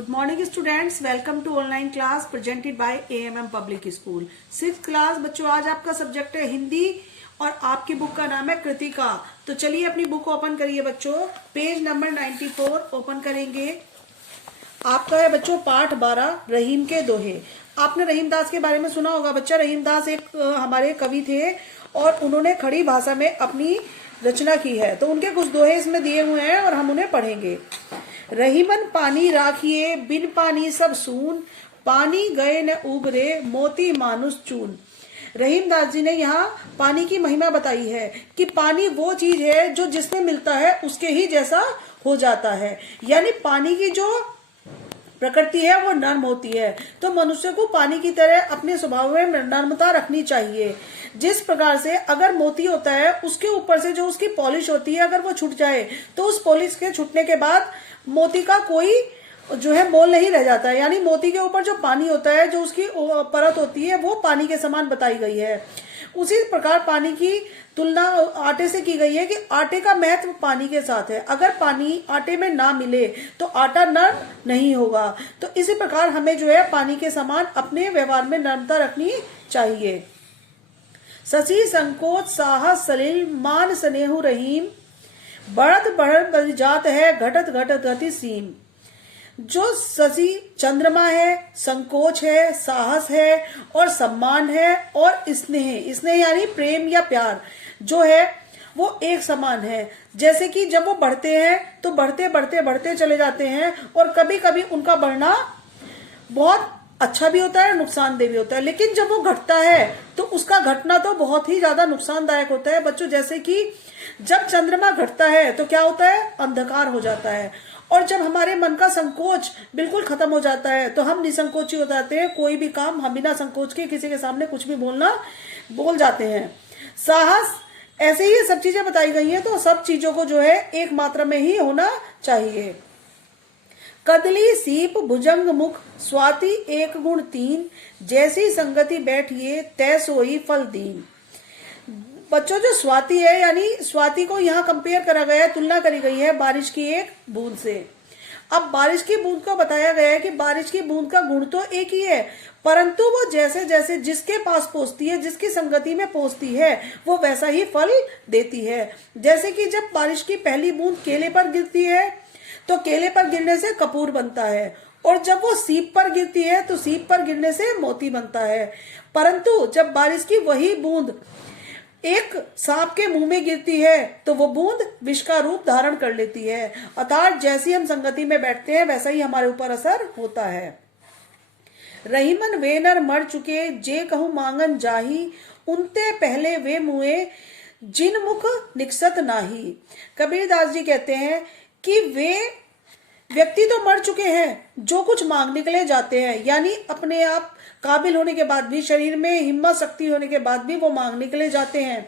Good morning students, welcome to online class presented by AMM Public School. 6th class बच्चों, आज आपका subject है हिंदी और आपकी बुक का नाम है कृतिका। तो चलिए अपनी बुक ओपन करिए बच्चों, पेज नंबर 94 ओपन करेंगे। आपका है बच्चों पाठ 12 रहीम के दोहे। आपने रहीम दास के बारे में सुना होगा बच्चा। रहीम दास एक हमारे कवि थे और उन्होंने खड़ी भाषा में अपनी रचना की है। तो उनके कुछ दोहे इसमें दिए हुए हैं और हम उन्हें पढ़ेंगे। रहीमन पानी राखिए बिन पानी सब सून, पानी गए न उबरे मोती मानुष चून। रहीम दास जी ने यहाँ पानी की महिमा बताई है कि पानी वो चीज है जो जिसमें मिलता है उसके ही जैसा हो जाता है। यानी पानी की जो प्रकृति है वो नर्म होती है, तो मनुष्य को पानी की तरह अपने स्वभाव में नर्मता रखनी चाहिए। जिस प्रकार से अगर मोती होता है उसके ऊपर से जो उसकी पॉलिश होती है अगर वो छूट जाए तो उस पॉलिश के छूटने के बाद मोती का कोई जो है मोल नहीं रह जाता है। यानी मोती के ऊपर जो पानी होता है, जो उसकी परत होती है, वो पानी के समान बताई गई है। उसी प्रकार पानी की तुलना आटे से की गई है कि आटे का महत्व पानी के साथ है। अगर पानी आटे में ना मिले तो आटा नर्म नहीं होगा। तो इसी प्रकार हमें जो है पानी के समान अपने व्यवहार में नर्मता रखनी चाहिए। शशि संकोच साहस सलील मान स्नेहु रहीम, बढ़त बढ़त जात है घटत घटत गति सीम। जो शशि चंद्रमा है, संकोच है, साहस है और सम्मान है और स्नेह यानी प्रेम या प्यार जो है वो एक समान है। जैसे कि जब वो बढ़ते हैं तो बढ़ते बढ़ते बढ़ते चले जाते हैं और कभी कभी उनका बढ़ना बहुत अच्छा भी होता है, नुकसानदेह भी होता है। लेकिन जब वो घटता है तो उसका घटना तो बहुत ही ज्यादा नुकसानदायक होता है बच्चों। जैसे कि जब चंद्रमा घटता है तो क्या होता है, अंधकार हो जाता है। और जब हमारे मन का संकोच बिल्कुल खत्म हो जाता है तो हम निसंकोची हो जाते हैं। कोई भी काम हम बिना संकोच के किसी के सामने कुछ भी बोल जाते हैं। साहस, ऐसे ही सब चीजें बताई गई हैं। तो सब चीजों को जो है एक मात्रा में ही होना चाहिए। कदली सीप भुजंग मुख स्वाति एक गुण तीन, जैसी संगति बैठिए तय सोई फल दीन। बच्चों जो स्वाति है, यानी स्वाति को यहाँ कंपेयर करा गया है, तुलना करी गई है बारिश की एक बूंद से। अब बारिश की बूंद को बताया गया है कि बारिश की बूंद का गुण तो एक ही है, परंतु वो जैसे जैसे जिसके पास पहुंचती है, जिसकी संगति में पहुंचती है, वो वैसा ही फल देती है। जैसे कि जब बारिश की पहली बूंद केले पर गिरती है तो केले पर गिरने से कपूर बनता है, और जब वो सीप पर गिरती है तो सीप पर गिरने से मोती बनता है। परंतु जब बारिश की वही बूंद एक सांप के मुंह में गिरती है तो वो बूंद विष का रूप धारण कर लेती है। अर्थात जैसी हम संगति में बैठते हैं वैसा ही हमारे ऊपर असर होता है। रहीमन वे नर मर चुके जे कहूं मांगन जाही, उनते पहले वे मुए जिन मुख निकसत नाही। कबीरदास जी कहते हैं कि वे व्यक्ति तो मर चुके हैं जो कुछ मांगने के लिए जाते हैं, यानी अपने आप काबिल होने के बाद भी, शरीर में हिम्मत शक्ति होने के बाद भी वो मांगने के लिए जाते हैं।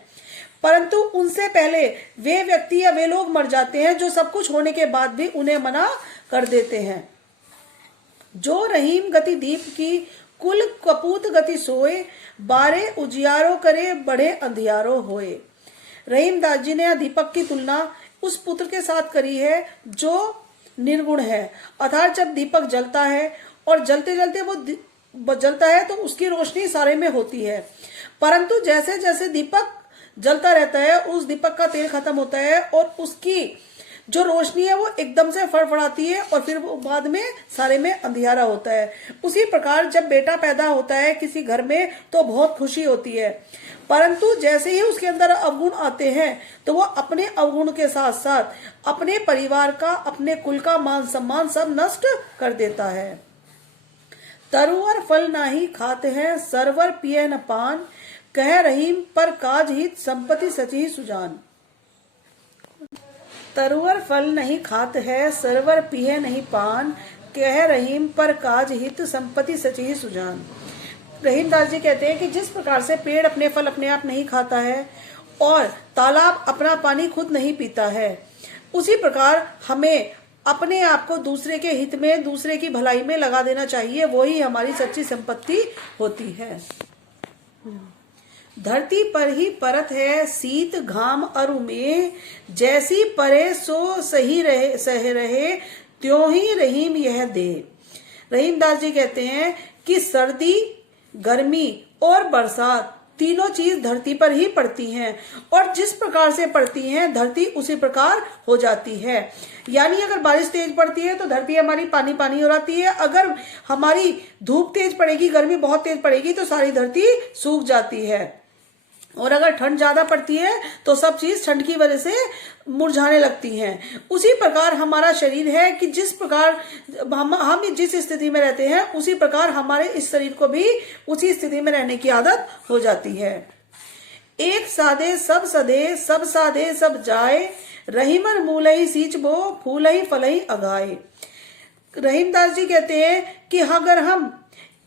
परंतु उनसे पहले वे व्यक्ति या वे लोग मर जाते हैं जो सब कुछ होने के बाद भी उन्हें मना कर देते हैं। जो रहीम गति दीप की कुल कपूत गति सोए, बारे उजियारो करे बड़े अंधियारो होए। रहीम दास जी ने दीपक की तुलना उस पुत्र के साथ करी है जो निर्गुण है। अर्थात जब दीपक जलता है और जलते जलते वो जलता है तो उसकी रोशनी सारे में होती है, परंतु जैसे जैसे दीपक जलता रहता है उस दीपक का तेल खत्म होता है और उसकी जो रोशनी है वो एकदम से फड़फड़ाती है और फिर वो बाद में सारे में अंधियारा होता है। उसी प्रकार जब बेटा पैदा होता है किसी घर में तो बहुत खुशी होती है, परंतु जैसे ही उसके अंदर अवगुण आते हैं तो वो अपने अवगुण के साथ साथ अपने परिवार का, अपने कुल का मान सम्मान सब नष्ट कर देता है। तरुअर फल नाही खाते हैं सरवर पिए न पान, कह रहीम पर काज हित संपत्ति सची सुजान। तरुअर फल नहीं खात है सरवर पिए नहीं पान, कह रहीम पर काज हित संपत्ति सची सुजान। रहीम दास जी कहते हैं कि जिस प्रकार से पेड़ अपने फल अपने आप नहीं खाता है और तालाब अपना पानी खुद नहीं पीता है, उसी प्रकार हमें अपने आप को दूसरे के हित में, दूसरे की भलाई में लगा देना चाहिए। वही हमारी सच्ची संपत्ति होती है। धरती पर ही परत है शीत घाम अरु में, जैसी परे सो सही रहे सह रहे त्यों ही रहीम यह दे। रहीमदास जी कहते हैं कि सर्दी, गर्मी और बरसात तीनों चीज धरती पर ही पड़ती हैं और जिस प्रकार से पड़ती हैं धरती उसी प्रकार हो जाती है। यानी अगर बारिश तेज पड़ती है तो धरती हमारी पानी पानी हो जाती है, अगर हमारी धूप तेज पड़ेगी, गर्मी बहुत तेज पड़ेगी तो सारी धरती सूख जाती है, और अगर ठंड ज्यादा पड़ती है तो सब चीज ठंड की वजह से मुरझाने लगती हैं। उसी प्रकार हमारा शरीर है कि जिस प्रकार हम जिस स्थिति में रहते हैं उसी प्रकार हमारे इस शरीर को भी उसी स्थिति में रहने की आदत हो जाती है। एक सादे सब सदे, सब सादे सब जाए, रहीमन मूलई सींच बो, फूलई फलई अगाए। रहीमदास जी कहते हैं कि अगर हम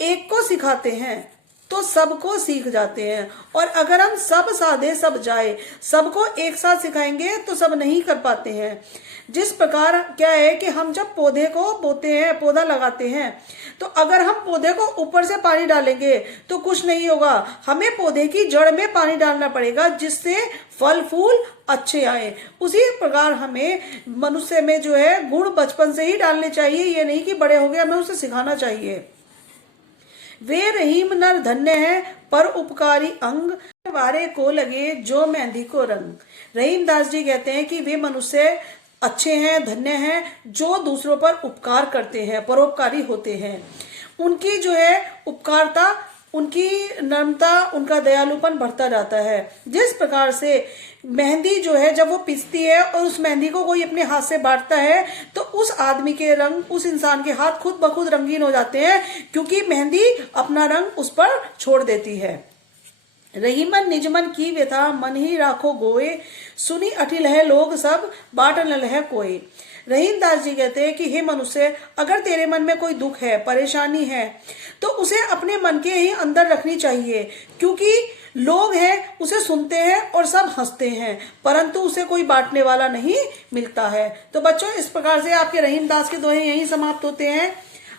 एक को सिखाते हैं तो सबको सीख जाते हैं, और अगर हम सब साधे सब जाए, सबको एक साथ सिखाएंगे तो सब नहीं कर पाते हैं। जिस प्रकार क्या है कि हम जब पौधे को बोते हैं, पौधा लगाते हैं, तो अगर हम पौधे को ऊपर से पानी डालेंगे तो कुछ नहीं होगा, हमें पौधे की जड़ में पानी डालना पड़ेगा जिससे फल फूल अच्छे आए। उसी प्रकार हमें मनुष्य में जो है गुण बचपन से ही डालने चाहिए, ये नहीं कि बड़े हो गए हमें उसे सिखाना चाहिए। वे रहीम नर धन्य है पर उपकारी अंग, वारे को लगे जो मेहंदी को रंग। रहीमदास जी कहते हैं कि वे मनुष्य अच्छे हैं, धन्य हैं जो दूसरों पर उपकार करते हैं, परोपकारी होते हैं। उनकी जो है उपकारता, उनकी नम्रता, उनका दयालुपन बढ़ता जाता है। जिस प्रकार से मेहंदी जो है जब वो पिसती है और उस मेहंदी को कोई अपने हाथ से बांटता है तो उस आदमी के रंग, उस इंसान के हाथ खुद ब खुद रंगीन हो जाते हैं, क्योंकि मेहंदी अपना रंग उस पर छोड़ देती है। रहीमन निजमन की व्यथा मन ही राखो गोए, सुनी अठिल है लोग सब बाट न लह कोई। रहीमदास जी कहते हैं कि हे मनुष्य, अगर तेरे मन में कोई दुख है, परेशानी है, तो उसे अपने मन के ही अंदर रखनी चाहिए, क्योंकि लोग हैं उसे सुनते हैं और सब हंसते हैं, परंतु उसे कोई बांटने वाला नहीं मिलता है। तो बच्चों, इस प्रकार से आपके रहीमदास के दोहे यहीं समाप्त होते हैं।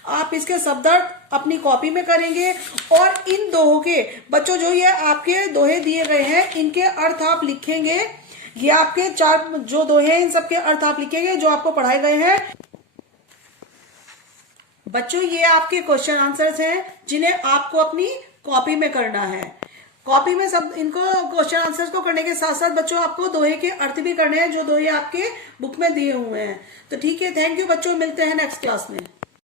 आप इसके शब्दार्थ अपनी कॉपी में करेंगे और इन दोहों के बच्चों जो ये आपके दोहे दिए गए हैं इनके अर्थ आप लिखेंगे। ये आपके 4 जो दोहे हैं इन सबके अर्थ आप लिखेंगे जो आपको पढ़ाए गए हैं। बच्चों, ये आपके क्वेश्चन आंसर्स हैं जिन्हें आपको अपनी कॉपी में करना है। कॉपी में सब इनको क्वेश्चन आंसर्स को करने के साथ साथ बच्चों आपको दोहे के अर्थ भी करने हैं जो दोहे आपके बुक में दिए हुए हैं। तो ठीक है, थैंक यू बच्चों, मिलते हैं नेक्स्ट क्लास में।